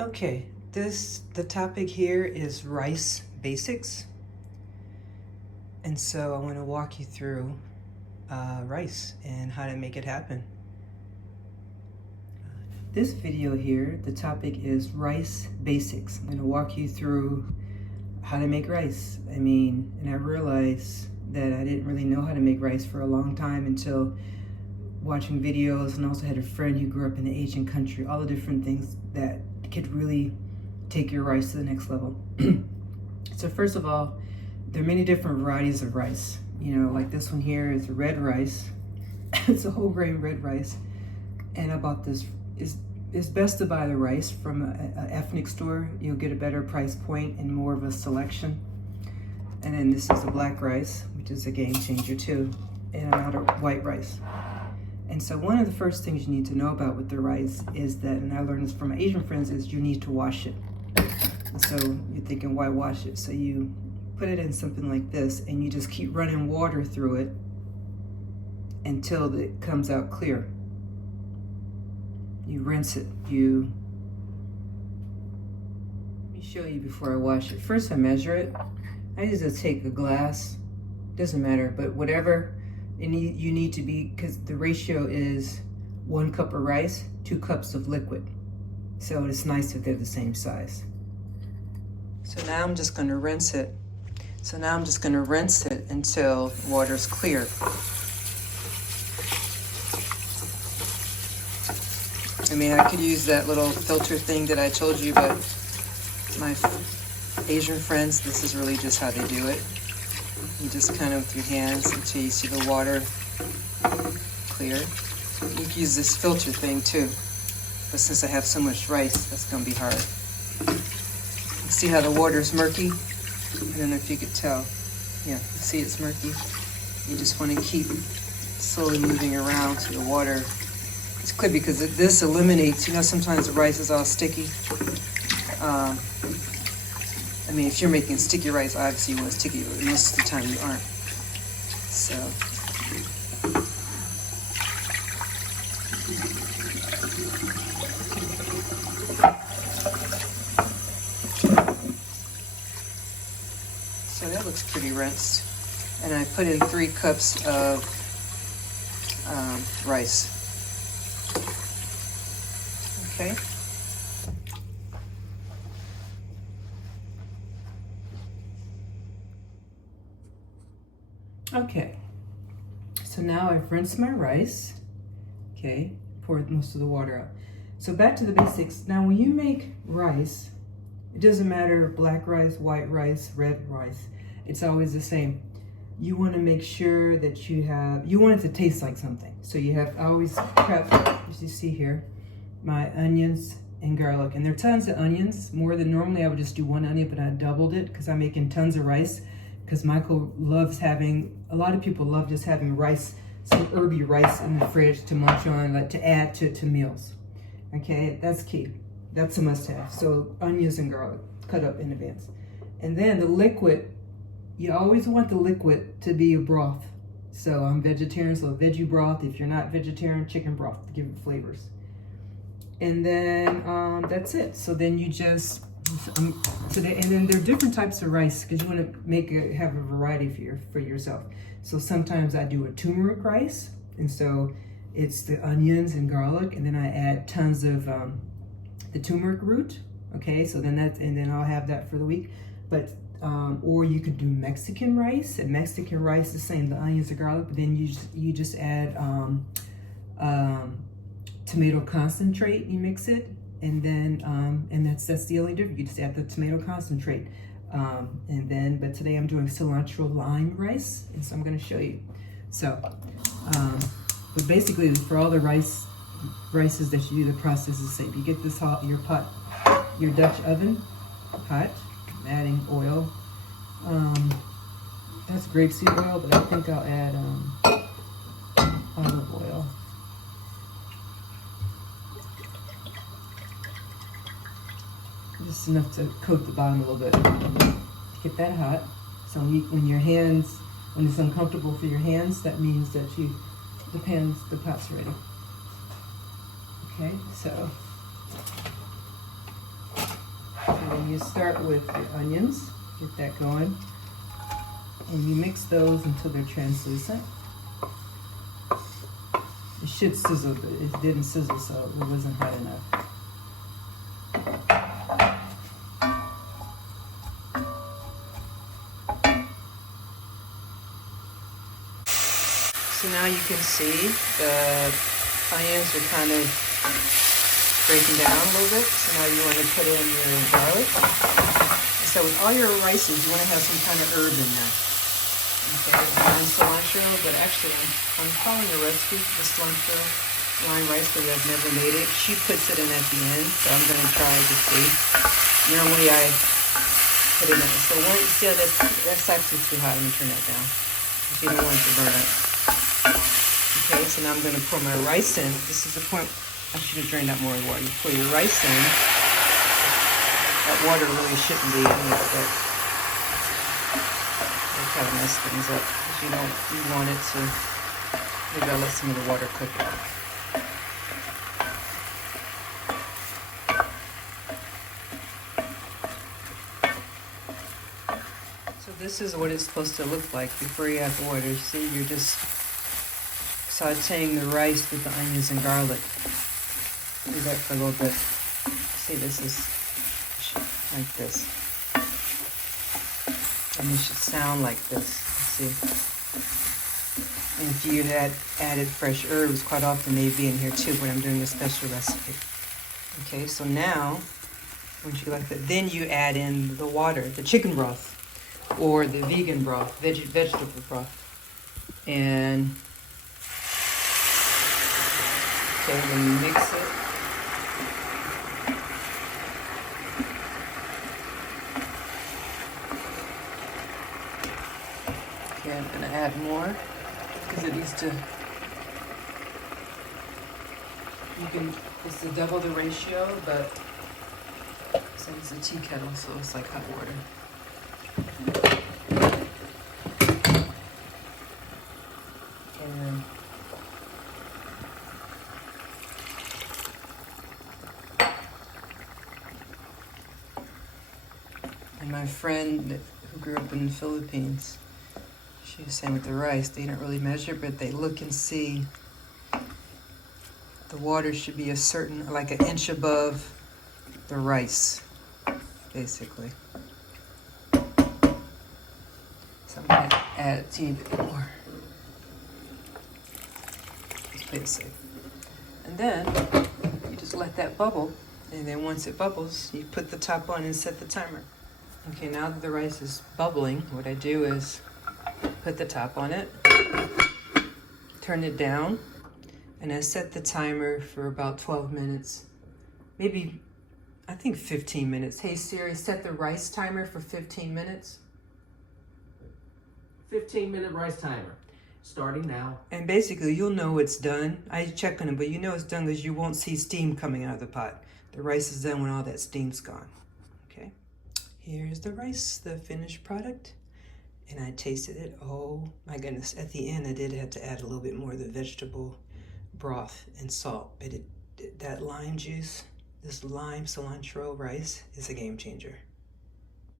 Okay, the topic here is rice basics. And so I want to walk you through rice and how to make it happen. This video here, the topic is rice basics. I'm going to walk you through how to make rice. And I realized that I didn't really know how to make rice for a long time until watching videos, and also had a friend who grew up in the Asian country, all the different things that could really take your rice to the next level. So first of all, there are many different varieties of rice. You know, like this one here is red rice. It's a whole grain red rice. And I bought this. It's best to buy the rice from an ethnic store. You'll get a better price point and more of a selection. And then this is a black rice, which is a game changer too. And I'm out of white rice. And so one of the first things you need to know about with the rice is that, and I learned this from my Asian friends, is you need to wash it. And so you're thinking, why wash it? So you put it in something like this, and you just keep running water through it until it comes out clear. You rinse it. Let me show you before I wash it. First I measure it. I just take a glass, doesn't matter, but whatever. And you need to be, because the ratio is 1 cup of rice, 2 cups of liquid. So it's nice if they're the same size. So now I'm just going to rinse it. Until the water's clear. I could use that little filter thing that I told you, but my Asian friends, this is really just how they do it. You just kind of with your hands until you see the water clear. You can use this filter thing too, but since I have so much rice, that's going to be hard. See how the water's murky? I don't know if you could tell. Yeah, see it's murky. You just want to keep slowly moving around so the water is clear, because this eliminates, sometimes the rice is all sticky. If you're making sticky rice, obviously you want it sticky, but most of the time you aren't. So that looks pretty rinsed. And I put in 3 cups of rice. Okay. Okay, so now I've rinsed my rice. Okay, poured most of the water out. So back to the basics. Now when you make rice, it doesn't matter black rice, white rice, red rice, it's always the same. You want to make sure that you want it to taste like something. So I always prep, as you see here, my onions and garlic. And there are tons of onions, more than normally I would just do 1 onion, but I doubled it because I'm making tons of rice. Because Michael loves a lot of people love just having rice, some herby rice in the fridge to munch on, like to add to meals. Okay, that's key. That's a must-have. So onions and garlic, cut up in advance. And then the liquid, you always want the liquid to be a broth. So I'm vegetarian, so veggie broth. If you're not vegetarian, chicken broth to give it flavors. And then that's it. So then you just, and then there are different types of rice because you want to have a variety for yourself. So sometimes I do a turmeric rice, and so it's the onions and garlic, and then I add tons of the turmeric root. Okay, so then I'll have that for the week. But or you could do Mexican rice, and Mexican rice is the same, the onions, the garlic, but then you just add tomato concentrate. You mix it. And then, and that's the only difference. You just add the tomato concentrate. But today I'm doing cilantro lime rice, and so I'm going to show you. So, but basically for all the rices that you do, the process is the same. You get this hot, your Dutch oven hot, I'm adding oil. That's grapeseed oil, but I think I'll add olive oil. Just enough to coat the bottom a little bit. Get that hot. So when it's uncomfortable for your hands, that means that the pot's ready. Okay, so you start with the onions, get that going, and you mix those until they're translucent. It should sizzle, but it didn't sizzle, so it wasn't hot enough. So now you can see the onions are kind of breaking down a little bit. So now you want to put in your garlic. So with all your rices, you want to have some kind of herb in there. Okay, and cilantro, but actually I'm following a recipe for cilantro lime rice, but I've never made it. She puts it in at the end, so I'm going to try to see. Normally I put it in. So once you see how that's actually too hot, I'm going to turn that down if you don't want it to burn up. Okay, so now I'm going to pour my rice in. This is the point. I should have drained out more water. You pour your rice in. That water really shouldn't be in it, but it kind of mess things up because you want it to. Maybe I'll let some of the water cook it. So this is what it's supposed to look like before you add the water. See, you're just sauteing the rice with the onions and garlic. Do that for a little bit. See, this is like this. And it should sound like this. See? And if you had added fresh herbs, quite often they'd be in here too, but I'm doing a special recipe. Okay, so now, once you like that, then you add in the water, the chicken broth, or the vegan broth, vegetable broth. And okay, then you mix it. Okay, I'm gonna add more because it needs to. You can. It's to double the ratio, but so it's a tea kettle, so it's like hot water. And my friend who grew up in the Philippines, she was saying with the rice, they don't really measure, but they look and see the water should be a certain, like an inch above the rice, basically. So I'm going to add a teeny bit more. Just play it safe. And then you just let that bubble, and then once it bubbles, you put the top on and set the timer. Okay, now that the rice is bubbling, what I do is put the top on it, turn it down, and I set the timer for about 12 minutes. Maybe, I think 15 minutes. Hey Siri, set the rice timer for 15 minutes. 15-minute rice timer, starting now. And basically, you'll know it's done. I check on it, but you know it's done because you won't see steam coming out of the pot. The rice is done when all that steam's gone. Okay, here's the rice, the finished product. And I tasted it. Oh my goodness. At the end, I did have to add a little bit more of the vegetable broth and salt. But that lime juice, this lime cilantro rice is a game changer.